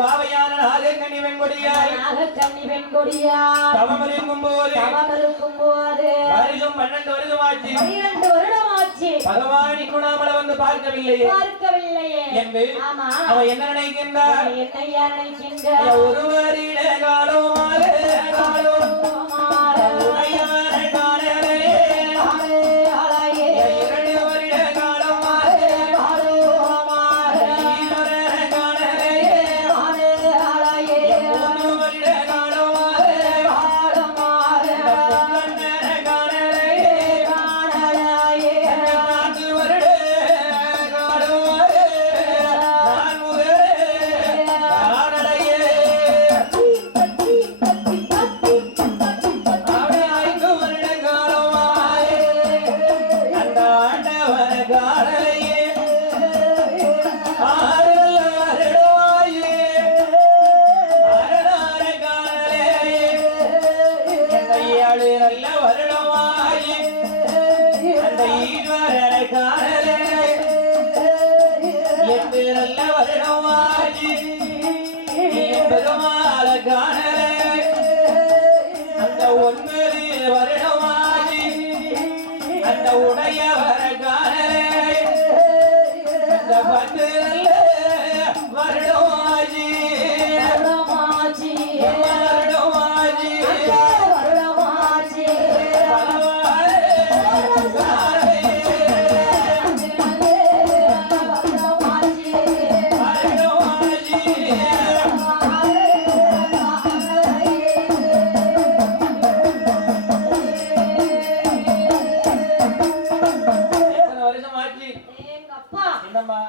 பாவையான நாகக்கன்னி வெண்கொடியாய் தவம் இருக்கும் போது வருஷம் 12 வருடமாச்சு பகவான் இன்னும் வந்து பார்க்கவில்லையே என்று அவன் என்ன நினைக்கின்றார் ஒரு வருட காலமாக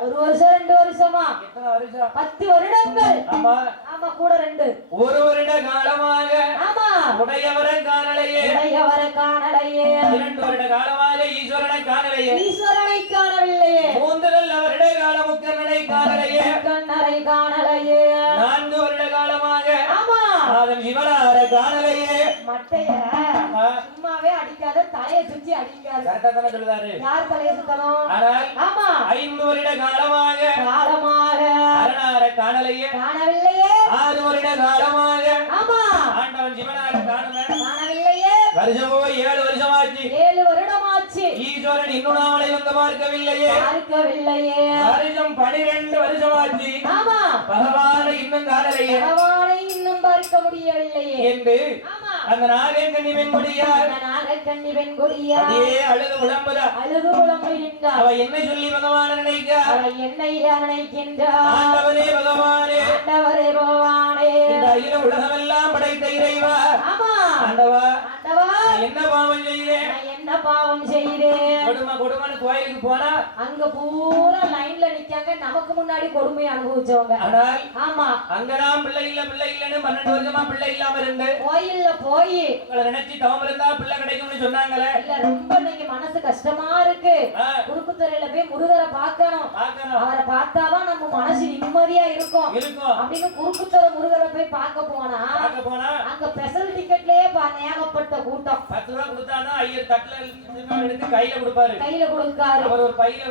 ஒரு வருஷம் 2 வருஷமா எத்தனை வருஷம் 10 வருடங்கள் ஆமா ஆமா கூட 2 ஒரு வருட காலமாக ஆமா உடையவரை காணலையே 2 வருட காலமாக ஈஸ்வரனை காணலையே ஈஸ்வரனை காணவில்லையே 3 வருட காலம் முக்கண்ணனை காணலையே 4 வருட காலமாக ஆமா அதன் சிவனாரை காணலையே மட்டைய சும்மாவே அடிக்காத தலையை சுத்தி அடிக்காத கரெக்டா தான சொல்றாரு யார் தலையை சுத்தணும் ஆனால் ஆமா 5 வருட காலமாக அரணாரை காணவில்லையே 6 வருட காலமாக ஆமா ஆண்டவன் சிவனாரை காணவில்லையே வருஷமோ 7 வருஷமாச்சு 7 வருடமாச்சு ஈஸ்வரன் இன்னும் அவளை வந்து பார்க்கவில்லையே வருஷம் 12 வருஷமாச்சு ஆமா பகவானை இன்னும் காணலையே பார்க்க முடியவில்லையே என்று அந்த நாகக்கன்னி வெண்கொடியார் அப்படியே அழுது புலம்புகின்றார் அவ என்னை சொல்லி பகவான் நினைக்கின்றார் ஆண்டவரே பகவானே இந்த அகில உலகமெல்லாம் படைத்த இறைவா ஆண்டவா என்ன பாவம் செய்தேன் கொடுமனு கோயிலுக்கு போனா அங்க பூரா லைன்ல நிக்காங்க நமக்கு முன்னாடி கொடுமையை அனுபவிச்சவங்க ஆனால் ஆமா அங்கதான் பிள்ளை இல்லன்னு 12 வருஷமா பிள்ளை இல்லாம இருந்து கோயில்ல போய் நினைச்சு தவம் இருந்தா பிள்ளை கிடைக்கும்னு சொன்னாங்களே இல்ல ரொம்ப இன்னைக்கு மனசு கஷ்டமா இருக்கு குறுக்குத்துறையில போய் முருகரை பார்க்கணும் அவரை பார்த்தாதான் நம்ம மனசு நிம்மதியா இருக்கும் அப்படின்னு குறுக்குத்துறை முருகரை போய் பார்க்க போனா அங்க ஸ்பெஷல் டிக்கெட்லயே ஏகப்பட்ட கூட்டம் 10 ரூபாய் கொடுத்தானா ஐயர் தட்டுல எடுத்து கையில கொடுப்பாரு அவர் ஒரு பையன்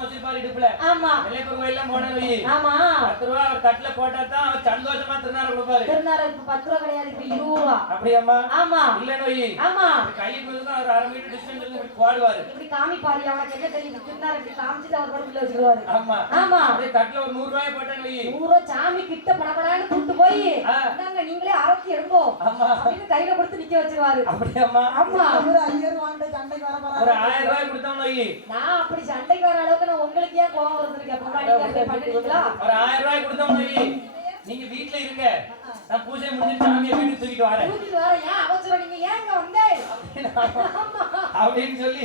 வச்சிருப்பாரு இடுப்புல ஆமா நெல்லைப்பூர் கோயில்லாம் போனது ஆமா 10 ரூபாய் அவர் தட்டுல போட்டா தான் அவர் சந்தோஷமா திருநாள் கொடுப்பாரு இப்ப 10 ரூபாய் கிடையாது இப்ப 20 ரூபாய் அப்படியாமா ஆமா இல்லன்னு ஆமா கையை கொடுத்தா அவர் 1/2 மீட்டர் டிஸ்டன்ஸ்ல இப்படி போடுவாரு இப்படி காமிப்பாரு அவனுக்கு என்ன தெரியும் திருநாள் இப்படி காமிச்சிட்டு அவர் படுப்புல வச்சிருவாரு ஆமா ஆமா அப்படியே தட்டுல ஒரு 100 ரூபாய் போட்டானே 100 ரூபாய் சாமி கிட்ட படபடான்னு கூட்டி போய் இந்தாங்க நீங்களே ஆரத்தி எடுங்கோ அப்படின்னு கையில கொடுத்து நிக்க வச்சிருவாரு அப்படியாமா ஆமா ஒரு 5000 வாங்க சண்டைக்கு வர போறாரு ஒரு 1000 ரூபாய் கொடுத்தோம்னு நான் அப்படி சண்டைக்கு வர அளவுக்கு நான் உங்களுக்கு ஏன் கோவம் வருதுன்னு கேட்பேன் பண்ணிட்டீங்களா ஒரு 1000 ரூபாய் கொடுத்தோம்னு நீங்க வீட்ல இருங்க நான் பூஜை முடிஞ்சு சாமியை வீட்டுக்கு தூக்கிட்டு வரேன் ஏன் அவசரம் நீங்க ஏங்க வந்தே அப்படின்னு சொல்லி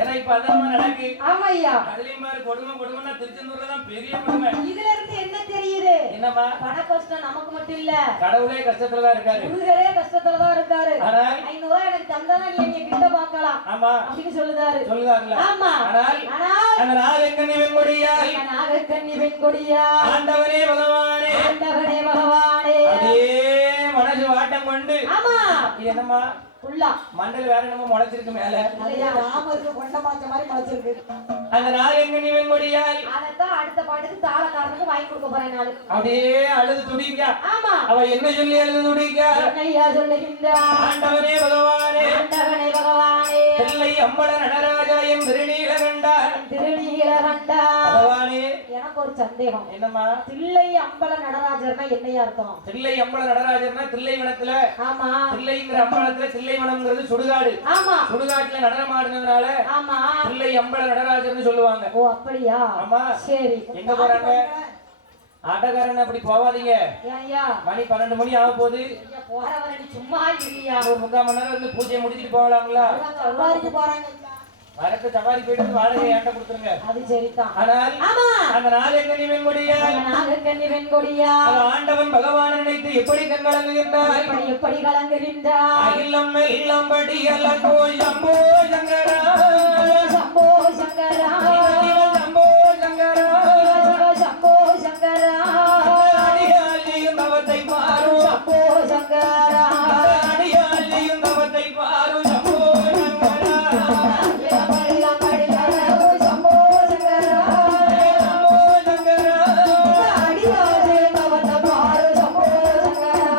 ஏன்னா இப்ப அதான் நடக்கு ஆமா ஐயா அதுலயும் பாரு கொடுமைன்னா திருச்செந்தூர்ல தான் பெரிய கொடுமை இதுல இருந்து என்ன தெரியுது என்னமா பண கஷ்டம் நமக்கு மட்டும் இல்ல கடவுளே கஷ்டத்துல தான் இருக்காரு முருகரே கஷ்டத்துல தான் இருக்காரு 500 ரூபாய் எனக்கு தந்தா நீ என்னை கிட்ட பார்க்கலாம் ஆமா அப்படின்னு சொல்லுதாருல ஆமா ஆனால் அந்த நாகக்கன்னி வெண்கொடியா ஆண்டவனே பகவானே அப்படியே மனசு வாட்டம் கொண்டு ஆமா என்னமா புல்லா மண்டல் வேற என்னமோ முளைச்சிருக்கு மேல ராமருக்கு கொண்ட மாச்ச மாதிரி முளைச்சிருக்கு அந்த நாகங்கனி வெண்கொடியால் அதத்தான் அடுத்த பாட்டுக்கு தாளக்காரனுக்கு வாங்கி கொடுக்க போறேன் நாளு. அப்படியே அழுது துடிக்க. ஆமா. அவ என்ன சொல்லி அழுது துடிக்க? என்னையா சொல்லுகின்றார்? ஆண்டவனே பகவானே, ஆண்டவனே பகவானே, தில்லை அம்பல நடராஜா என் திருநீலகண்டா, திருநீலகண்டா. பகவானே, எனக்கு ஒரு சந்தேகம். என்னம்மா? தில்லை அம்பல நடராஜர்னா என்னையா அர்த்தம்? தில்லை அம்பல நடராஜர்னா தில்லைவனத்துல, ஆமா, தில்லைங்கிற அம்பலத்துல, தில்லைவனம்ங்கிறது சுடுகாடு. ஆமா, சுடுகாட்டுல நடனம் ஆடுனதுனால ஆமா தில்லை அம்பல நடராஜர்னு சொல்லுவாங்க. ஓ அப்படியா? ஆமா. சரி, எங்க போறாங்க? ஆட்டக்காரன் அப்படி போவாதீங்க. ஏய்யா, மணி 12 மணி ஆக போகுது. போறவர நீ சும்மா இருக்கியா? ஒரு 3/4 மணி நேரம் இருந்து பூஜையை முடிச்சிட்டு போகலாங்களா? சவாரிக்கு போறாங்க. வரட்டு சவாரி போயிட்டு வாடகை ஏன்ட்ட கொடுத்துருங்க. அது சரிதான். ஆனால் ஆமா, அந்த நாகங்கனி வெண்கொடியால், நாகக்கன்னி வெண்கொடியால் ஆண்டவன் பகவான் நினைத்து எப்படி கண் கலங்குகின்றாய்? எப்படி கலங்குகின்றாய்? அகிலம் எல்லாம் படி அலங்கோ சம்போ சங்கரா, சம்போ சங்கரா, சம்போ சங்கரா, சம்போ சங்கரா, அடியாளியும் தவத்தை பாரு சம்போ சங்கரா, அடியாளியும் தவத்தை பாரு சம்போ சங்கரா, சம்போ சங்கரா, சம்போ சங்கரா. அடியாரே கவத்த பாரு சம்போ சங்கரா.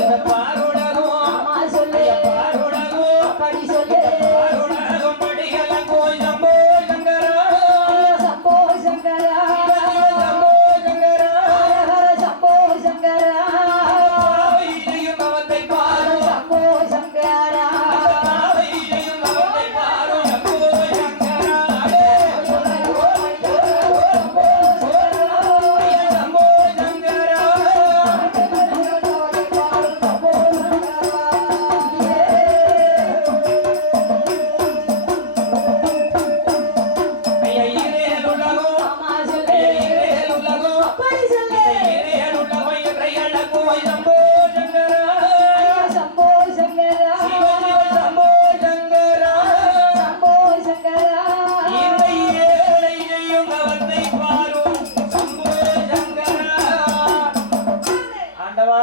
இந்த பாருடகும் ஆமா சொல்லு, பாருடகும் அப்படி சொல்லு. பாருடகும் படி அலங்கோ சம்போ சங்கரா, சம்போ சங்கரா, சம்போ சங்கரா. ஹர சம்போ சங்கரா, பாவையிலையும் தவத்தை பாரு சம்போ சங்கரா, பாவையிலையும் தவத்தை பாரு சம்போ சங்கரா. சம்போ சங்கரா. ஐயா ஈரேல் உலகம், ஆமா சொல்லு, ஈரேல் உலகம், அப்படி சொல்லு. ஈரேல் உலகம் என்ற அழகும் சம்போ சங்கரா, சம்போ சங்கரா, சிவ சிவ சம்போ சங்கரா. சம்போ சங்கரா, இந்த ஏழை செய்யும் தவத்தை பாரும் சம்போ சங்கரா. ஆண்டவா,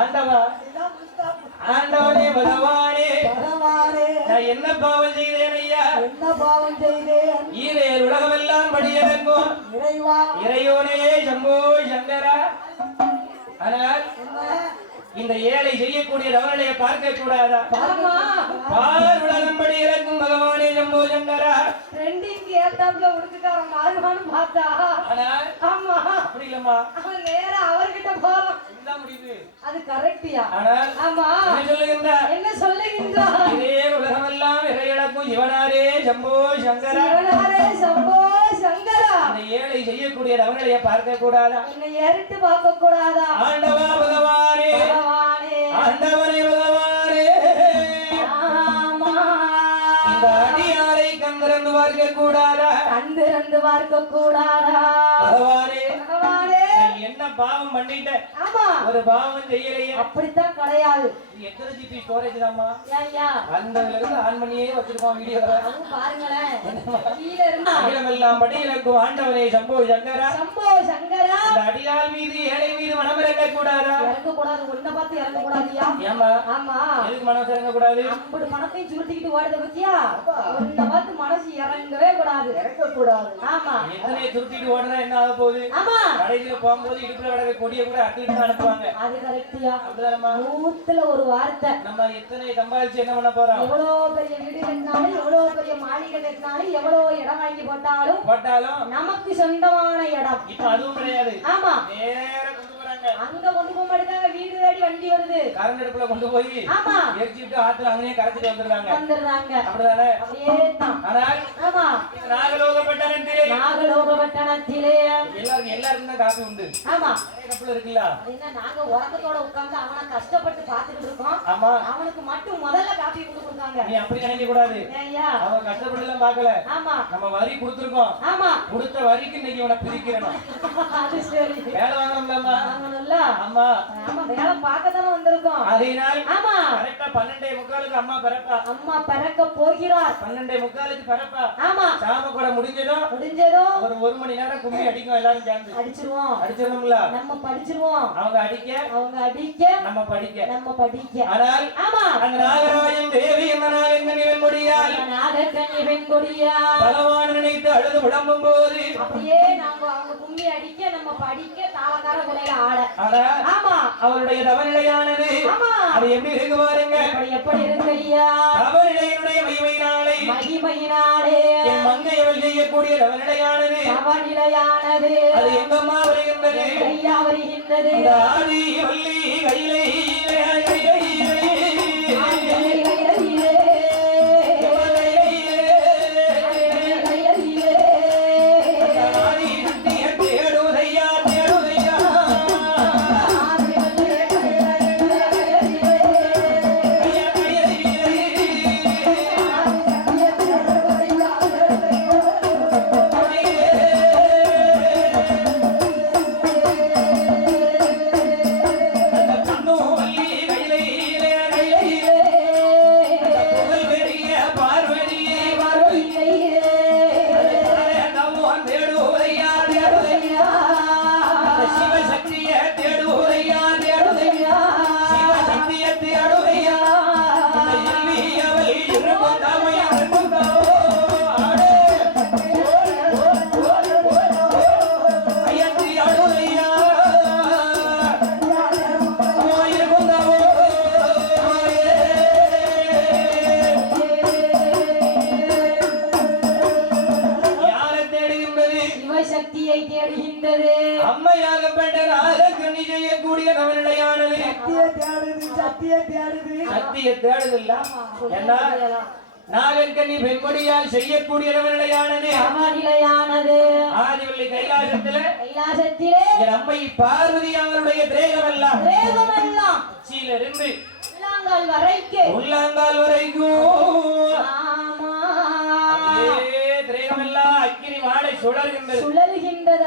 ஆண்டவா, ஆண்டவனே பகவானே, பகவானே, நான் என்ன பாவம் செய்தேன் ஐயா? என்ன பாவம் செய்தேன்? ஈரேல் உலகமெல்லாம் படியடங்கும் இறைவா, இறையோனே சம்போ சங்கரா. ஆனால் இந்த ஏழை செய்யக்கூடிய தவறுகளை பார்க்க கூடாதா? ஆமா, பார் உலகம் படி இறக்கும் பகவானே சம்போ சங்கரா. ட்ரெண்டிங்க்கு ஏத்தாப்புல உடுத்துக்காரன் மாறுவான்னு பார்த்தா, ஆனால் ஆமா, அப்படி இல்லம்மா, அவன் நேரா அவர்கிட்ட போறான். இதுதான் முடிவு. அது கரெக்டியா? ஆனால் ஆமா, என்ன சொல்லுகின்றார்? என்ன சொல்லுகின்றார்? இதே உலகமெல்லாம் இறையிழக்கும் இவனாரே சம்போ சங்கரா. சிவனாரே சம்போ சங்கரா, அந்த ஏழை செய்யக்கூடிய தவறுகளை பார்க்க கூடாதா? என்னை ஏறிட்டு பார்க்க கூடாதா? ஆண்டவா பகவானே, பகவானே, ஆண்டவனே பகவானே, ஆமா, இந்த அடியாரை கண் திறந்து பார்க்க கூடாதா? கண் திறந்து பார்க்க கூடாதா? பகவானே, பகவானே, நான் என்ன பாவம் பண்ணிட்டேன்? ஆமா, ஒரு பாவம் செய்யலையே. அப்படித்தான் கிடையாது. இது எத்தனை ஜிபி ஸ்டோரேஜ் தாம்மா? ஐயா, வந்ததுல இருந்து ஆன் பண்ணியே வச்சிருக்கோம் வீடியோல. அதுவும் பாருங்களேன், கீழ இருந்தா அகிலமெல்லாம் படி இறக்கும் ஆண்டவனே சம்போ சங்கரா. சம்போ சங்கரா, இந்த அடியாள் மீது ஏழை மீது மனம் இறக்க கூடாதா? இறங்க கூடாது. ஒன்ன பார்த்து இறங்க கூடாதுயா. ஏமா ஆமா, எதுக்கு மனசு இறங்க கூடாது? அம்புடு பணத்தையும் சுருட்டிக்கிட்டு ஓடுத பத்தியா? ஒன்ன பார்த்து மனசு இறங்கவே கூடாது. இறக்கக்கூடாது. ஆமா, எத்தனை சுருட்டிட்டு ஓடுனா என்ன ஆக போகுது? ஆமா, கடைசியில போகும்போது இடுப்புல கிடக்க கொடியை கூட அத்துக்கிட்டு தான் அனுப்புவாங்க. அது கரெக்டியா? அப்படிதானம்மா? 100ல ஒரு வார்த்தை. நம்ம எத்தனை சம்பாதிச்சு என்ன பண்ண போறோம்? எவ்வளவு பெரிய வீடு கட்டினாலும், எவ்வளவு பெரிய மாளிகை கட்டினாலும், எவ்வளவு இடம் வாங்கி போட்டாலும் போட்டாலும் நமக்கு சொந்தமான இடம். இப்ப அதுவும் கிடையாது. ஆமா, நேரா கொண்டு போறாங்க. அங்க கொண்டு போக மாட்டாங்க. வீடு தேடி வண்டி வருது. கரண்ட் அடுப்புல கொண்டு போய் ஆமா, எரிச்சுட்டு ஆத்துல அங்கேயே கரைச்சிட்டு வந்துடுறாங்க. வந்துடுறாங்க. அப்படிதானே? அப்படியே தான். ஆனால் ஆமா, இந்த நாகலோகப்பட்டணத்திலே நாகலோகப்பட்டணத்திலே எல்லாருக்கும் தான் காசு உண்டு. ஆமா, நிறைய கப்பல் இருக்குல்ல? என்ன நாங்க உறக்கத்தோட உட்கார்ந்து அவனை கஷ்டப்பட்டு பாத்துக்கிட்டு இருக்கோம். ஆமா, அவனுக்கு மட்டும் முதல்ல காப்பி கொடுத்தாங்க. நீ அப்படி நினைக்க கூடாது. ஏய்யா, அவன் கஷ்டப்பட்டு எல்லாம் பாக்கல. ஆமா, நம்ம வரி கொடுத்துருக்கோம். ஆமா, கொடுத்த வரிக்கு இன்னைக்கு இவனை பிரிக்கிறணும். அது சரி. வேலை வாங்கணும்லம்மா? வாங்கணும்ல? ஆமா. ஆமா, வேலை பார்க்கத்தானே வந்திருக்கோம். அதனால் ஆமா, கரெக்டா 12:45 அம்மா பிறப்பா. அம்மா பிறக்க போகிறார். 12:45 பிறப்பா. ஆமா, சாம கூட முடிஞ்சதும் முடிஞ்சதோ ஒரு 1 மணி நேரம் கும்மி அடிக்கும் எல்லாரும் சேர்ந்து. அடிச்சிருவோம். அடிச்சிடணும்ல? நம்ம படிச்சிருவோம். அவங்க அடிக்க நம்ம படிக்க. ஆனால் ஆமா அந்த நாகராஜன் தேவி என்ற நாகக்கன்னி வெண்கொடியால் நாகக்கன்னி வெண்கொடியால் பலவான் நினைத்து அழுது புலம்பும் போது அப்படியே நாங்க அவங்க கும்மி அடிக்க நம்ம படிக்க தாளக்கார முறையில ஆட. ஆமா அவருடைய தவநிலையானது அது எப்படி இருக்கு பாருங்க. எப்படி இருக்கு ஐயா? தவநிலையினுடைய மகிமையினாலே என் மங்கை அவள் செய்யக்கூடிய தவநிலையானது அது எங்கம்மா வருகின்றது? ஐயா வருகின்றது. ஆதி வள்ளி கையிலே நாகக்கன்னி வெண்கொடியால் செய்யக்கூடிய நிலையானது ஆதிவள்ளி கைலாசத்திலே அம்மை பார்வதி அவருடைய திரேகமெல்லாம் உச்சியிலிருந்து உள்ளாங்கால் வரைக்கும் திரேகமெல்லாம் அக்கினி வாடை சுழல்கின்றது.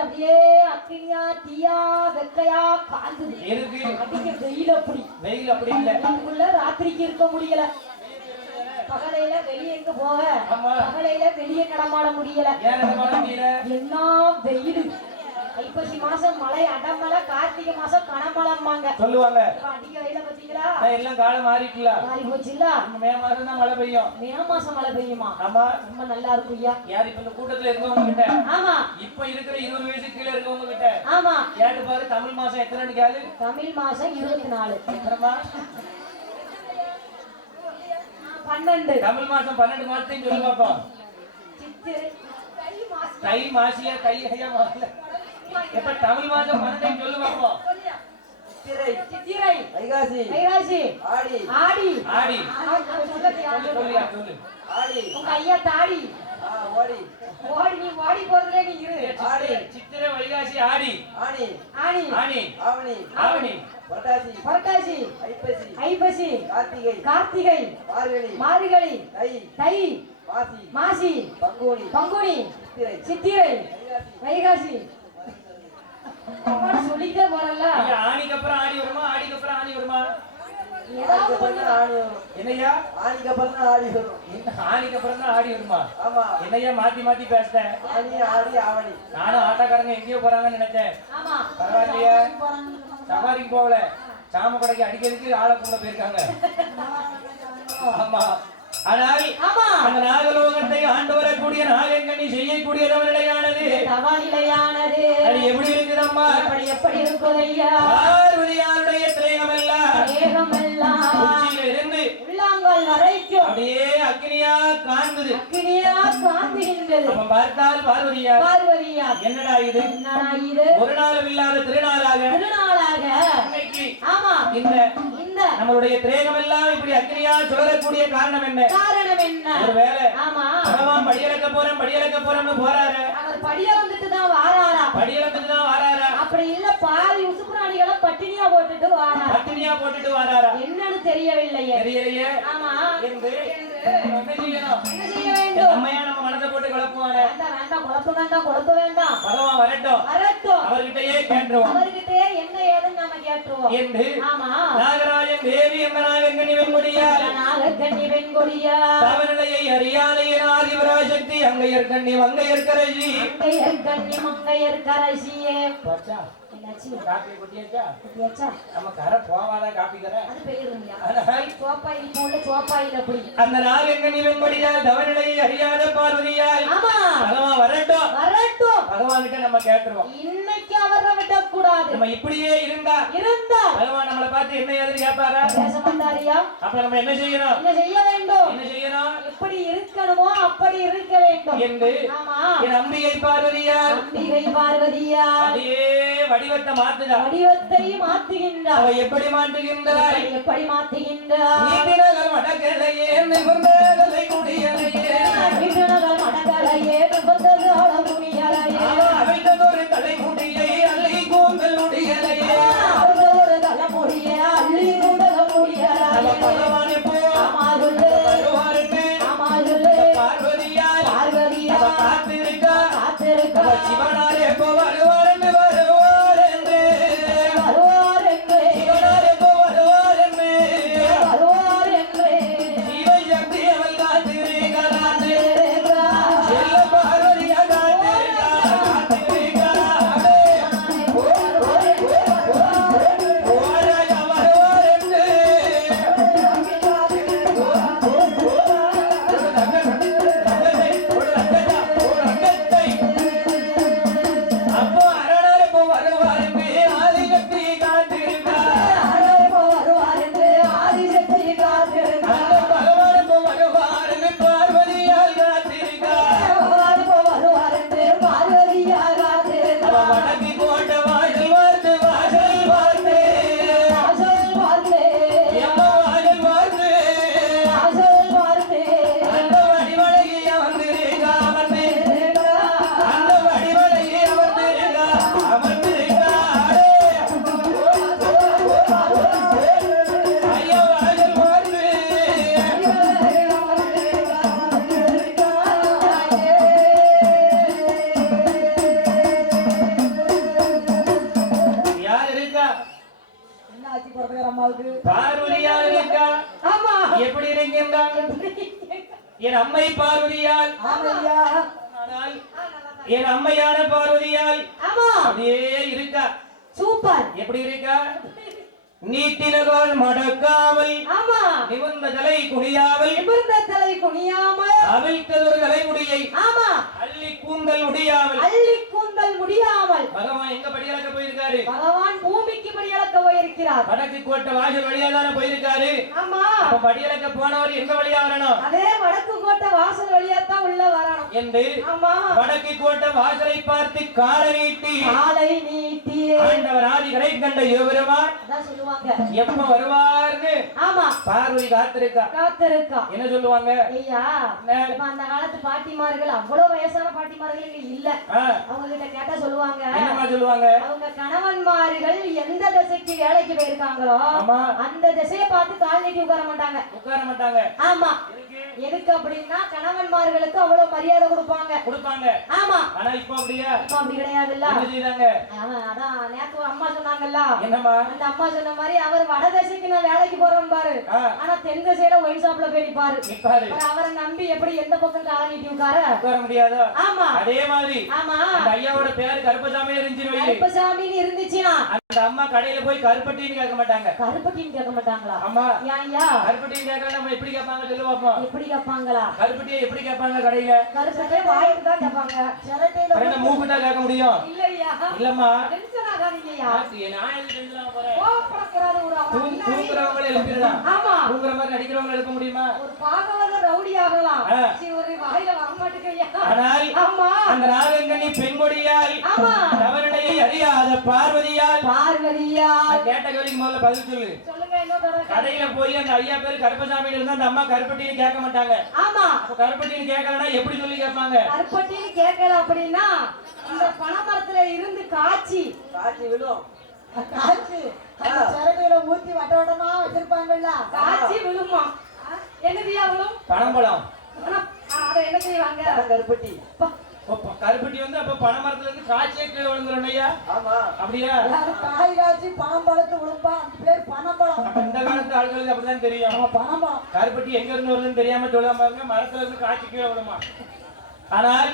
அப்படியே அக்கினியா தீயா வெக்கையா காந்தது. வெயில் அப்படி இல்ல. இதுக்குள்ள ராத்திரிக்கு இருக்க முடியல. பகலையில வெளியே எங்க போக, பகலையில வெளியே நடமாட முடியல. என்ன வெயில்! ஐப்பசி மாசம் மழை அடமழை, கார்த்திகை மாசம் கனமழைம்பாங்க சொல்லுவாங்க. அடிக்க வெயில பாத்தீங்களா? எல்லாம் காலம் மாறி போச்சுல்ல. மே மாசம் தான் மழை பெய்யும். மே மாசம் மழை பெய்யுமா? ஆமா, ரொம்ப நல்லா இருக்கும் ஐயா. யார் இப்ப இந்த கூட்டத்துல இருக்கவங்க கிட்ட? ஆமா, இப்ப இருக்கிற 20 வயசுக்கு கீழே இருக்கவங்க கிட்ட ஆமா கேட்டு பாரு. தமிழ் மாசம் எத்தனை கேளு? தமிழ் மாசம் 24. 12. தமிழ் மாசம் 12 மாசத்தையும் சொல்லி பார்ப்போம். தை மாசியா கையா மாசல எப்ப தமிழ் மாசம் 12 சொல்லி பார்ப்போம். சித்திரை, வைகாசி, ஆடி, சொல்லு. உங்க ஐயா தாடி ஓடி, நீ ஓடி போறதுல நீ இரு. சித்திரை, வைகாசி, ஆடி, ஆவணி, புரட்டாசி, ஐப்பசி, கார்த்திகை, மார்கழி, தை, மாசி, பங்குனி, சித்திரை, வைகாசி. சொல்லிட்டே போறல. ஆணிக்கு அப்புறம் ஆடி வருமா? ஆடிக்கு அப்புறம் ஆணி வருமா? ஏதாவது என்னையா ஆணிக்கு அப்புறம் தான் ஆடி வருமா? என்னையா மாத்தி மாத்தி பேசுறேன். நானும் ஆட்டக்காரங்க எங்கேயோ போறாங்கன்னு நினைச்சேன். பரவாயில்லையா? சவாரிக்கு போகல, சாம கடைக்கு அடிக்கிறதுக்கு ஆளை கூட போயிருக்காங்க. ஆமா, ஆனால் அந்த நாகலோகத்தை ஆண்டு வரக்கூடிய நாகக்கன்னி செய்யக்கூடிய நிலையானது அது எப்படி இருக்குதம்மா? எப்படி இருக்குதையா? பார்வதியாருடைய திரேகமெல்லாம் உச்சியில இருந்து உள்ளாங்கால் வரைக்கும் அப்படியே அக்னியா காண்பது. அப்ப பார்த்தால் பார்வதியா என்னடா இது? ஒரு நாளும் இல்லாத திருநாளாக இன்னைக்கு இந்த நம்மளுடைய திரேகம் எல்லாம் இப்படி அக்னியா சுழறக்கூடிய காரணம் என்ன? ஒருவேளை பகவான் படியலக்க போறோம்னு போறாரு. அவர் படியலந்துட்டு தான் வாராரா? அப்படி இல்ல, பாதி உசுப்புராணிகளை பட்டினியா போட்டுட்டு வாராரா? என்னன்னு தெரியலையே. ஆமா, என்ன செய்ய வேண்டும்? அம்மையா நம்ம மனதை போட்டு குழப்புவானே. குழப்ப வேண்டாம். பகவான் வரட்டும், அவர்கிட்டயே கேட்டுருவோம். என்ன ஏதுன்னு நாம கேட்டுருவோம் என்று ஆமா நாகராஜன் தேவி என்ற நாகக்கன்னி வெண்கொடியால் தவநிலையை அறியாதையின் ஆதிபராசக்தி அங்கையர் கண்ணி மங்கையர் கரசி மங்கையர் கரசியே. காப்பி குட்டியாச்சா குட்டியாச்சா நம்ம கரை போவாதா காப்பி கரை அது பெரியதுங்கயா அதனால் சோப்பாயில் போல சோப்பாயில் அப்படி அந்த நாள் எங்க நிலம்படியால் தவநிலையை அறியாத பார்வதியால் ஆமா பகவான் வரட்டும் வரட்டும் பகவான் கிட்ட நம்ம கேட்கிறோம் இன்னைக்கு அவரை விடக்கூடாது நம்ம இப்படியே இருந்தா பகவான் நம்மளை பார்த்து என்ன ஏதுன்னு கேட்பாரா பேச மாட்டாரியா அப்ப நம்ம என்ன செய்யணும் என்ன செய்ய வேண்டும் என்ன செய்யணும் எப்படி இருக்கணுமோ அப்படி இருக்க வேண்டும் என்று ஆமா என் அம்பிகை பார்வதியால் அம்பிகை பார்வதியால் அப்படியே வடிவத்தை மாத்துதா வடிவத்தை மாத்துகின்றார் அவ எப்படி மாற்றுகின்றாய் எப்படி மாத்துகின்றார் நீதிநகர் மடக்கலையே நிபந்தலை குடியலையே வீடுநகர் மடக்கலையே நிபந்தது ஆள முடியலையே அவைத்ததொரு தலைமுடியை அள்ளி கூந்தல் முடியலையே அவள் ஒரு தலைமுடிய அள்ளி கூந்தல் முடியலையே பகவான் எப்போ ஆமாதுள்ளே வருவாருக்கு ஆமாதுள்ளே பார்வதியால் பார்வதியா காத்திருக்கா காத்திருக்க சிவனார் எப்போ வருவார் என்று வருவார் என்று வருவார் என்று சிவனார் எப்போ வருவார் என்று வருவார் என்று சிவசக்தி அவள் காத்திருக்கா செல்ல பார்வதியா காத்திருக்கா ஓராயா வருவார் என்று அப்போ அரணர் எப்போ வருவார் என்று ஆதிசக்தி காத்திருக்கா வருவார் என்று ஆதிசக்தி காத்திருக்க அந்த பகவான் எப்போ வருவார் என்று பார்வதியால் காத்திருக்கா வருவார் என்று பார்வதியா காத்திருக்க வடக்கு கோட்ட வாசல் வார்த்து வாசல் வார்த்து வாசல் பார்த்து எம்ம வாசல் வார்த்து வாசல் பார்த்து அந்த வடிவழகி அமர்ந்திருக்கா அமர்ந்திருக்கா அந்த வடிவழகி அமர்ந்திருக்கா அமர்ந்திருக்கா ஐயா வாசல் வார்த்து யார் இருக்கா என்ன ஆச்சு பிறந்த அம்மாவுக்கு பார்வதியால் இருக்கா ஆமா எப்படி இருக்கின்றான் என் அம்மை பார்வதியால் ஆமையா ஆனால் என் அம்மையான பார்வதியால் ஆமா அப்படியே இருக்கா சூப்பர் எப்படி இருக்கா நீட்டினகால் மடக்காமல் ஆமா நிமிர்ந்த தலை குனியாமல் நிமிர்ந்த தலை குனியாமல் அவிழ்த்ததொரு தலைமுடியை ஆமா அள்ளி கூந்தல் முடியாமல் அள்ளி கூந்தல் முடியாமல் பகவான் எங்க படியளக்க போயிருக்காரு பகவான் பூமிக்கு படியளக்க போயிருக்கிறார் வடக்கு கோட்டை வாசல் வழியா தானே போயிருக்காரு ஆமா அப்ப படியளக்க போனவர் எங்க வழியா வரணும் அதே வடக்கு கோட்டை வாசல் வழியா தான் உள்ள வரணும் என்று ஆமா வடக்கு கோட்டை வாசலை பார்த்து காலை நீட்டி காலை நீட்டி ஆண்டவர் ஆதி கடை கண்ட யுவபெருமான் அதான் சொல்லுவாங்க எப்ப வருவார்னு ஆமா பார்வதி காத்திருக்கா காத்திருக்கா என்ன சொல்லுவாங்க ஐயா இப்ப அந்த காலத்து பாட்டிமார்கள் அவ்வளவு வயசான பாட்டிமார்கள் இங்க இல்ல அவங்க கிட்ட கேட்டா சொல்லுவாங்க என்னமா சொல்லுவாங்க அவங்க கணவன்மார்கள் எந்த திசைக்கு வேலைக்கு போயிருக்காங்களோ ஆமா அந்த திசையை பார்த்து கால் நீட்டி உட்கார மாட்டாங்க உட்கார மாட்டாங்க ஆமா எதுக்கு அப்படின்னா கணவன்மார்களுக்கு அவ்வளவு மரியாதை கொடுப்பாங்க ஆமா ஆனா இப்ப அப்படியா இப்ப அப்படி கிடையாதுல்ல என்ன செய்றாங்க அதான் நேத்து ஒரு அம்மா சொன்னாங்கல்ல என்னமா அந்த அம்மா சொன்ன மாதிரி அவர் வட திசைக்கு நான் வேலைக்கு போறேன் பாரு ஆனா தென் திசையில ஒயின் ஷாப்ல போய் நிப்பாரு நிப்பாரு அவரை நம்பி எப்படி எந்த பக்கம் காலை நீட்டி உட்கார உட்கார முடியாதா ஆமா அதே மாதிரி ஆமா அந்த ஐயாவோட பேரு கருப்பசாமி இருந்துச்சு கருப்பசாமின்னு இருந்துச்சுன்னா அந்த அம்மா கடையில போய் கருப்பட்டின்னு கேட்க மாட்டாங்க கருப்பட்டின்னு கேட்க மாட்டாங்களா ஆமா ஏன் ஐயா கருப்பட்டின்னு கேட்கல நம்ம எப்படி கேட்பாங்க சொல்லு பாப்போம் எப்படி கேட்பாங்களா கருப்பட்டியை எப்படி கேட்பாங்க கடையில கருப்பட்டியை வாயிட்டு தான் கேட்பாங்க சிரட்டையில கரெக்டா மூக்கு தான் கேட்க முடியும் இல்லையா இல்லம்மா டென்ஷன் ஆகாதீங்கய்யா நான் எதுக்கு டென்ஷன் ஆக போறேன் கோவப்படக்கூடாது ஒரு தூங்குறவங்களை எழுப்பிடுதான் ஆமா தூங்குற மாதிரி நடிக்கிறவங்களை எழுப்ப முடியுமா ஒரு பாகவத ரவுடி ஆகலாம் ஒரு வாயில வர மாட்டேங்கய்யா ஆனால் ஆமா அந்த நாகங்கனி பெண்கொடியால் ஆமா தவறுடையை அறியாத பார்வதியால் பார்வதியா கேட்ட கேள்விக்கு முதல்ல பதில் சொல்லு சொல்லுங்க என்ன தொடர்ந்து கடையில போய் அந்த ஐயா பேரு கருப்பசாமி இருந்தா அந்த அம்மா கருப்பட்டின்னு கேட்க மாட்டாங்க ஆமா அப்ப கருப்பட்டின்னு கேட்கலன்னா எப்படி சொல்லி கேட்பாங்க கருப்பட்டின்னு கேட்கல அப்படின்னா இந்த பனைமரத்துல இருந்து காய்ச்சி விழும் காய்ச்சி அந்த சிரட்டையில ஊத்தி வட்ட வட்டமா வச்சிருப்பாங்கல்ல காய்ச்சி விழுமா என்னதியா விழும் பனம்பழம் அதை என்ன செய்வாங்க கருப்பட்டி கருப்பட்டி வந்து அப்ப பனைமரத்துல இருந்து காய்ச்சியே கீழே விழுந்துரும் ஐயா ஆமா அப்படியா காய் காய்ச்சி பணம் பழத்து விழுப்பா அந்த பேர் பனம்பழம் அப்ப இந்த காலத்து ஆட்களுக்கு அப்படிதான் தெரியும் நம்ம பனம்பழம் கருப்பட்டி எங்க இருந்து வருதுன்னு தெரியாம சொல்லாம பாருங்க மரத்துல இருந்து காய்ச்சி கீழே விழுமா ஆனால்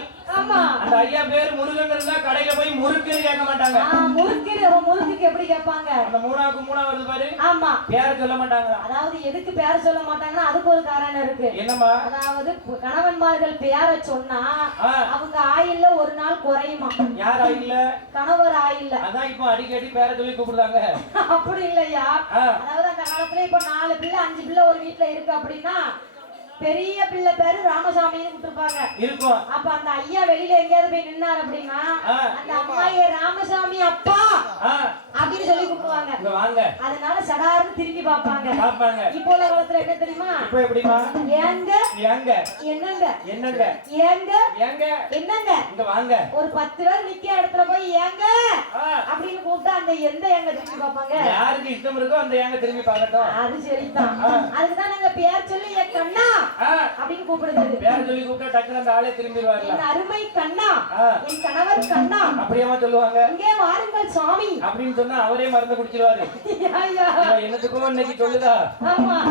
ஆமா அந்த ஐயா பேர் முருகன் இருந்தா கடையில போய் முறுக்குன்னு கேட்க மாட்டாங்க. முறுக்குக்கு எப்படி கேட்பாங்க? அந்த மூணாவுக்கு மூணா வருது பாரு. ஆமா பேர சொல்ல மாட்டாங்க. அதாவது எதுக்கு பேர சொல்ல மாட்டாங்கன்னா அதுக்கு ஒரு காரணம் இருக்கு. என்னம்மா? அதாவது கணவன்மார்கள் பேர சொன்னா அவங்க ஆயில்ல ஒரு நாள் குறையுமா. யார் ஆயில்ல? கணவர் ஆயில்ல. அதான் இப்ப அடிக்கடி பேர சொல்லி கூப்பிடுறாங்க. அப்படி இல்லையா? அதாவது அந்த காலத்துல இப்ப 4 பிள்ளை 5 பிள்ளை ஒரு வீட்டுல இருக்கு அப்படின்னா பெரிய பிள்ளை பேரு ராமசாமின்னு கூப்பிட்டுருப்பாங்க இருக்கும். அப்ப அந்த ஐயா வெளியில எங்கேயாவது போய் நின்னார் அப்படின்னா அந்த அம்மாயை ராமசாமி அப்பா அப்படின்னு சொல்லி கூப்பிடுவாங்க. அதனால சடார்னு திரும்பி பாப்பாங்க. இப்போ உள்ள காலத்துல என்ன தெரியுமா? இப்போ எப்படிமா? ஏங்க ஏங்க என்னங்க என்னங்க ஏங்க ஏங்க என்னங்க இங்க வாங்க. ஒரு 10 பேர் நிக்க இடத்துல போய் ஏங்க அப்படின்னு கூப்பிட்டா அந்த எந்த ஏங்க திரும்பி பாப்பாங்க? யாருக்கு இஷ்டம் இருக்கோ அந்த ஏங்க திரும்பி பார்க்கட்டும். அது சரிதான். அதுக்குதான் நாங்க பேர் சொல்லி என் கண்ணா அப்படின்னு கூப்பிடுறது. பேர் சொல்லி கூப்பிட்டா டக்குனு அந்த ஆளே திரும்பிடுவாங்க. என் அருமை கண்ணா என் கணவர் கண்ணா அப்படியேமா சொல்லுவாங்க. இங்கே வாருங்கள் சாமி அப்படின்னு சொன்னா அவரே மருந்து குடிச்சிடுவாரு. என்னத்துக்கும் இன்னைக்கு சொல்லுதா?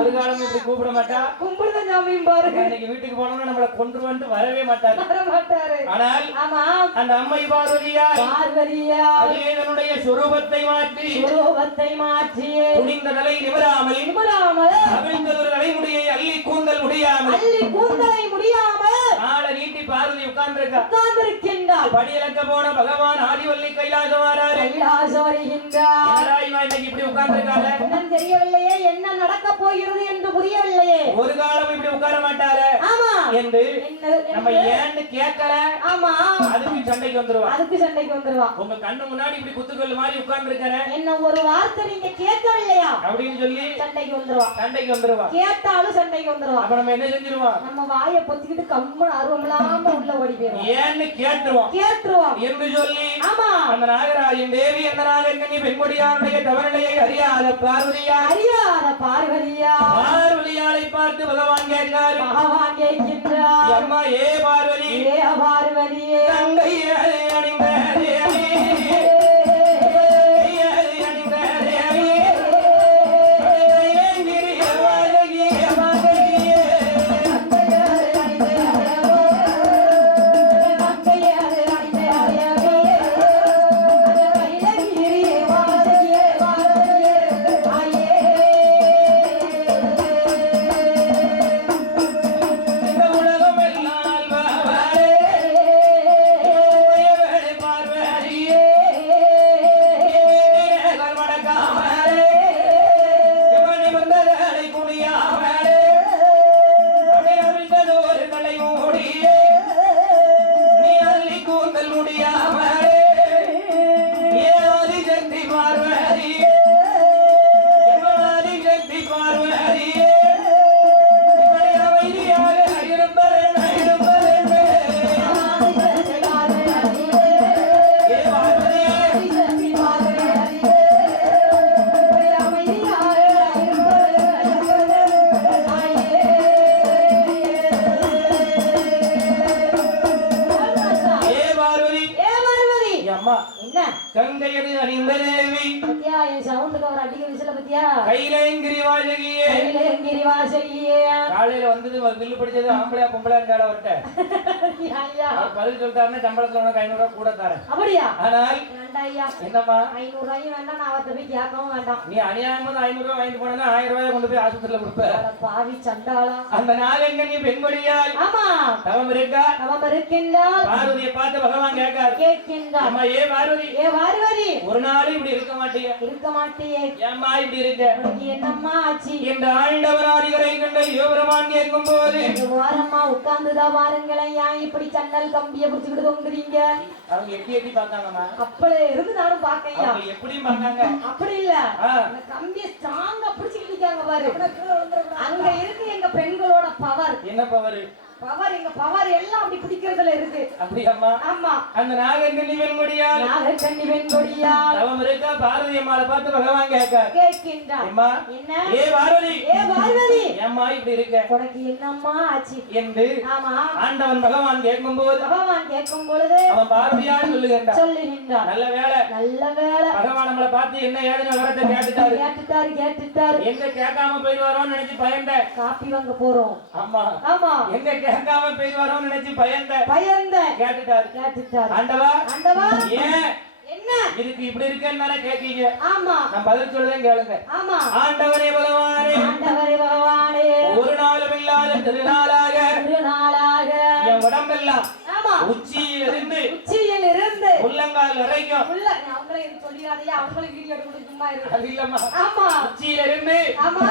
ஒரு காலம் இப்படி கூப்பிட மாட்டா. கும்பிடுத சாமியும் பாருங்க. இன்னைக்கு வீட்டுக்கு போனோம்னா நம்மள கொண்டு வந்து வரவே மாட்டாரு. வர மாட்டாரு. ஆனால் ஆமா அந்த அம்மை பார்வதியார் அதே தன்னுடைய சுரூபத்தை மாற்றி துணிந்த தலை நிமிராமல் அவிழ்ந்ததொரு தலைமுடியை அள்ளி கூந்தல் முடியாமல் நாளை நீட்டி பார்வதி உட்கார்ந்திருக்கின்றார். படியிலக்க போன பகவான் ஆதிவல்லி கைலாசம் வருகின்றார். இன்னைக்கு இப்படி உட்கார்ந்திருக்காங்க. என்னன்னு தெரியவில்லையே, என்ன நடக்க போகிறது என்று புரியவில்லையே. ஒரு காலம் இப்படி உட்கார மாட்டாரு. ஆமா என்று நம்ம ஏன்னு கேட்கல. ஆமா அதுக்கு சண்டைக்கு வந்துருவா. உங்க கண்ணு முன்னாடி இப்படி குத்துக்கல் மாதிரி உட்கார்ந்திருக்கிறேன். என்ன ஒரு வார்த்தை நீங்க கேட்கவில்லையா அப்படின்னு சொல்லி சண்டைக்கு வந்துருவா. கேட்டாலும் சண்டைக்கு வந்துருவா. அப்ப நம்ம என்ன செஞ்சிருவோம்? நம்ம வாயை பொத்திக்கிட்டு கம்முன்னு அருவமில்லாம உள்ள ஓடி போயிடும். ஏன்னு கேட்டுருவோம் என்று சொல்லி ஆமா அந்த நாகராஜன் தேவி அந்த நாகக்கன்னி பெண்மொழியாருடைய தவநிலையை அறியாத பார்வதியாரை பார்த்து பகவான் கேட்கின்றார். அம்மா ஏ பார்வதியே கங்கையை அணிந்த கங்கையது அணிந்த தேவி பத்தியா என் சவுண்டுக்கு ஒரு அடிக்க விசில பத்தியா கைலேங்கிரி வாசகியே காலையில வந்தது பில்லு படிச்சது ஆம்பளையா பொம்பளையா இருந்தாலும் அவர்கிட்ட பதில் சொல்லிட்டாருன்னா சம்பளத்துல உனக்கு 500 ரூபாய் கூட தரேன். அப்படியா? ஆனால் என்னம்மா 500 ரூபாய் வேண்டாம், நான் அவர்கிட்ட போய் கேட்கவும் வேண்டாம். நீ அநியாயமா 500 ரூபாய் வாங்கிட்டு போனா 1000 ரூபாய் கொண்டு போய் ஆஸ்பத்திரியில கொடுப்ப. பாவி சண்டாளா. அந்த நாகங்கனி பெண்மொழியால் ஆமா தவம் இருக்கின்றாள். பார்வதியை பார்த்து பகவான் கேட்கின்றார். அம்மா ஏ பார்வதி ஒரு நாள் இப்படி இருக்க மாட்டியே ஏம்மா இப்படி இருக்க? என்னம்மா ஆச்சு என்று ஆண்டவர் ஆதிகரை கண்ட யோபெருமான் கேட்கும் போது ஓரமா உட்கார்ந்துதான் பாருங்களேன், ஏன் இப்படி சன்னல் கம்பியை பிடிச்சுக்கிட்டு தொங்குறீங்க? அவங்க எட்டி பார்த்தாங்கம்மா. அப்படி இருந்து நானும் பாக்கையா. எப்படி பார்த்தாங்க? அப்படி இல்ல, அந்த கம்பியை ஸ்ட்ராங்கா பிடிச்சுக்கிட்டு இருக்காங்க பாரு. அங்க இருக்கு எங்க பெண்களோட பவர். என்ன பவர்? எங்க பவர் எல்லாம் அப்படி பிடிக்கிறதுல இருக்கு. அப்படியாம்மா? ஆமா. அந்த நாகக்கன்னி பெண்மொழியால் தவம் இருக்க பார்வதி அம்மாளை பார்த்து பகவான் கேட்கின்றார். அம்மா என்ன? ஏ பார்வதி அம்மா இப்படி இருக்க, உனக்கு என்னம்மா ஆச்சு என்று ஆமா ஆண்டவன் பகவான் கேட்கும் பொழுது அவன் பார்வதியால் சொல்லுகின்றான். நல்ல வேளை பகவான் நம்மளை பார்த்து என்ன ஏதுன்னு விவரத்தை கேட்டுட்டாரு. எங்க கேட்காம போயிடுவாரோன்னு நினைச்சு பயந்த. காப்பி வாங்க போறோம். ஆமா எங்க கேட்காம போய் வரோம்னு நினைச்சு பயந்த. கேட்டுட்டாரு. ஆண்டவா ஆண்டவா ஏன் என்ன இதுக்கு இப்படி இருக்கேன்னு தானே கேட்கீங்க. ஆமா நான் பதில் சொல்றேன் கேளுங்க. ஆமா ஆண்டவரே பகவானே, ஆண்டவரே பகவானே, ஒரு நாளும் இல்லாத திருநாளாக என் உடம்பெல்லாம் ஆமா உச்சியிலிருந்து உள்ளங்கால் வரைக்கும் அவங்களே இது சொல்லிடாதையா, அவங்களே வீடியோ எடுத்து சும்மா இருக்கு. அது இல்லம்மா, ஆமா உச்சியிலிருந்து ஆமா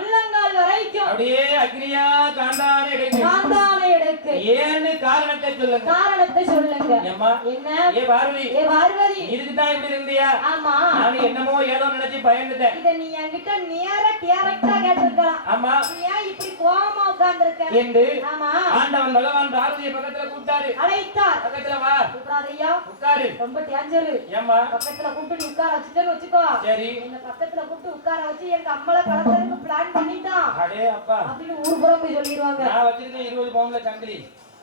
உள்ளங்கால் வரைக்கும் அப்படியே அக்னியா காந்தானே எடுக்கு. ஏன்னு காரணத்தை சொல்லுங்க. அம்மா என்ன ஏ பார்வதி, இதுக்கு தான் இப்படி இருந்தியா? ஆமா நான் என்னமோ ஏதோ நினைச்சு பயந்துட்டேன். இத நீ என்கிட்ட நேரா டைரக்டா கேட்டிருக்கலாம். ஆமா நீ ஏன் இப்படி கோவமா உட்கார்ந்திருக்க என்று ஆமா ஆண்டவன் பகவான் பார்வதியை பக்கத்துல கூப்பிட்டாரு. அழைத்தார். பக்கத்துல வா, கூப்பிடாதய்யா, உட்காரு. ரொம்ப டேஞ்சர். ஏம்மா பக்கத்துல கூப்பிட்டு உட்கார வச்சுட்டேன்னு வச்சுக்கோ. சரி, என்ன பக்கத்துல கூப்பிட்டு உட்கார வச்சு எங்க அம்மளை கலக்கிறதுக்கு பிளான் பண்ணிட்டான் அடே அப்பா அப்படின்னு ஊர் புறம் போய் சொல்லிடுவாங்க. நான் வச்சிருக்கேன் 20 பவுன்ல சங்கிலி,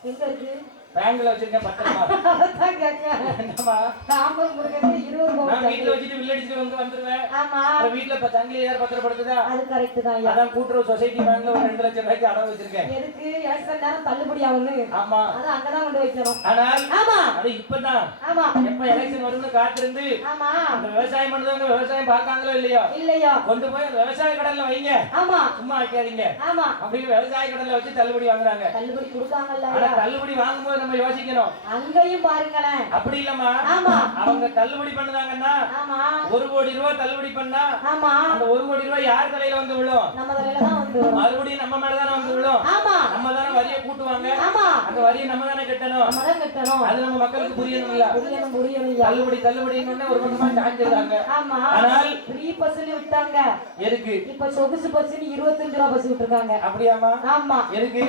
எங்க இருக்கு? பேங்க்ல வச்சிருக்கேன் பத்திரமா. அதான் கேட்க. என்னம்மா சாம்பல் முருகன் 20 நான் பவுன். வீட்ல வச்சிட்டு வில்லடிச்சிட்டு வந்துருவேன். ஆமா அப்புறம் வீட்ல இப்ப சங்கிலி யார் பத்திரப்படுத்துதா? அது கரெக்ட் தான் ஐயா. அதான் கூட்டுறவு சொசைட்டி பேங்க்ல ஒரு 2 லட்சம் ரூபாய்க்கு அடவு வச்சிருக்கேன். எதுக்கு? எலெக்ஷன் நேரம் தள்ளுபடி ஆகும்னு. ஆமா, அது அங்கதான் கொண்டு வைக்கணும். ஆனால் ஆமா அது இப்பதான் ஆமா எப்ப எலெக்ஷன் வரும்னு காத்திருந்து ஆமா அந்த விவசாயம் பண்றவங்க விவசாயம் பார்க்காங்களோ இல்லையோ இல்லையா கொண்டு போய் அந்த விவசாய கடன்ல வைங்க, ஆமா சும்மா வைக்காதீங்க ஆமா அப்படின்னு விவசாய கடன்ல வச்சு தள்ளுபடி வாங்குறாங்க. தள்ளுபடி கொடுக்காங்கல்ல ஆனா ஐயா. தள்ளுபடி வாங்கும்போது நம்ம யோசிக்கணும். அங்கேயும் பாருங்களேன். அப்படி இல்லம்மா, ஆமா அவங்க தள்ளுபடி பண்ணுதாங்கன்னா ஆமா 1 கோடி ரூபாய் தள்ளுபடி பண்ணா ஆமா அந்த 1 கோடி ரூபாய் யார் தலையில வந்து விழும்? நம்ம தலையில தான் வந்து வரும். மறுபடியும் நம்ம மேலதானே வந்து விழும். ஆமா நம்ம தானே வரியை கூட்டுவாங்க, ஆமா அந்த வரியை நம்ம தானே கட்டணும். நம்ம தான் கட்டணும். அது நம்ம மக்களுக்கு புரியணும்ல. புரியணும் ஐயா. தள்ளுபடின்னு ஒரு பக்கமா சாஞ்சிருக்காங்க. ஆமா ஆனால் ஃப்ரீ பஸ்னு விட்டாங்க. எதுக்கு? இப்ப சொகுசு பஸ்னு 25 ரூபாய் பஸ் விட்டுருக்காங்க. அப்படியாமா? ஆமா எதுக்கு?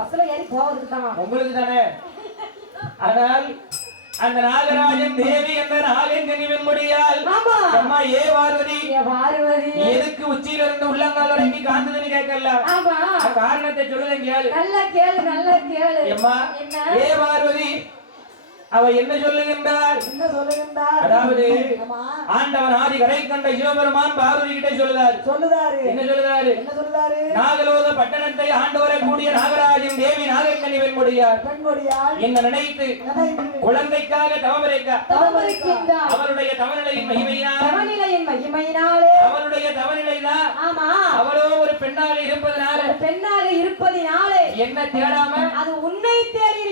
பஸ்ல ஏறி போறதுக்கு தான். உங்களுக்கு தானே. ஆனால் அந்த நாகராஜன் தேவி என்ற நாகேந்திரன் வெண்முடியால் ஆமா அம்மா ஏ பார்வதி எதுக்கு உச்சியில இருந்து உள்ளங்கால் வரைக்கும் காந்ததுன்னு கேட்கல. ஆமா காரணத்தை சொல்லுங்க கேளு. நல்ல கேளு. அம்மா ஏ பார்வதி அவ என்ன சொல்லுகின்றார்? அதாவது ஆண்டவன் ஆதி கரை கண்ட சிவபெருமான் பார்வதி கிட்ட சொல்லுதாரு. என்ன சொல்லுதாரு? நாகலோக பட்டணத்தை ஆண்டு வரக்கூடிய நாகராஜன் தேவி நாகக்கண்ணி வெண்முடியார் என்ன நினைத்து குழந்தைக்காக தவமரைக்க அவருடைய தவநிலையின் மகிமையினாலே அவருடைய தவநிலைதான் அவளோ ஒரு பெண்ணாக இருப்பதினாலே என்ன தேடாம அது உன்னை தேடி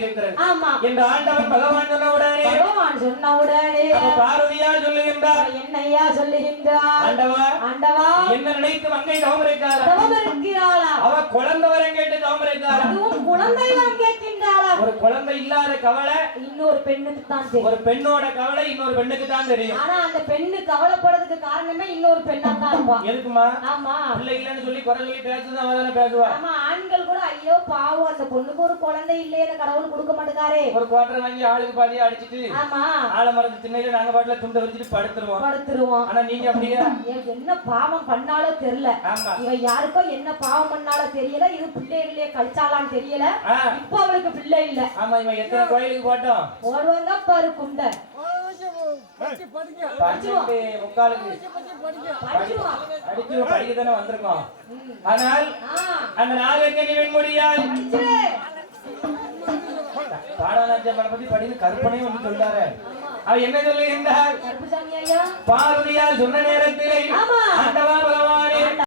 இருக்கிறது. ஆமா என்று ஆண்டவன் பகவான் சொன்ன உடனே பார்வதியால் சொல்லுகின்றார். என்னையா சொல்லுகின்றார்? ஆண்டவா என்ன நினைத்து மங்கை தவமரைக்கிறாளா? அவ குழந்தை வரம் கேட்டு தவமரைக்கிறாளா? குழந்தை வரம் கேட்கின்றாளா? ஒரு குழந்தை இல்லாத கவலை இன்னொரு பெண்ணுக்கு தான் தெரியும். ஒரு பெண்ணோட கவலை இன்னொரு பெண்ணுக்கு தான் தெரியும். ஆனா அந்த பெண்ணு கவலைப்படுறதுக்கு காரணமே இன்னொரு பெண்ணா தான் இருப்பா. எதுக்குமா? ஆமா பிள்ளை இல்லன்னு சொல்லி குறை சொல்லி பேசுதான் அவதானே பேசுவா. ஆமா ஆண்கள் கூட ஐயோ பாவம் அந்த பொண்ணுக்கு ஒரு குழந்தை இல்லையே கடவுள் கொடுக்க மாட்டேங்காரே. ஒரு குவார்டர் வாங்கி ஆளுக்கு பாதியா அடிச்சிட்டு ஆமா ஆலமரத்து திண்ணையில நாங்க பாட்டுல துண்டை வச்சுட்டு படுத்துருவோம். ஆனா நீங்க அப்படியே என்ன பாவம் பண்ணாலோ தெரியல. இவ யாருக்கோ என்ன பாவம் பண்ணாலோ தெரியல. இது பிள்ளைகளே கழிச்சாலான்னு தெரியல. இப்ப அவளுக்கு பிள்ளை இல்ல. ஆமா இவன் எத்தனை கோயிலுக்கு போடுவாங்க பாரு குண்டை அடிச்சு படிக்கத்தானே வந்திருக்கோம். ஆனால் அந்த நாகக்கண்ணி வெண்முடியால் பாடலாஞ்சம்பளை பத்தி படித்து கற்பனை ஒன்று சொல்றாரு. அவ என்ன சொல்லுகின்றார்? பார்வதியால் சொன்ன நேரத்திலே ஆண்டவா பகவானே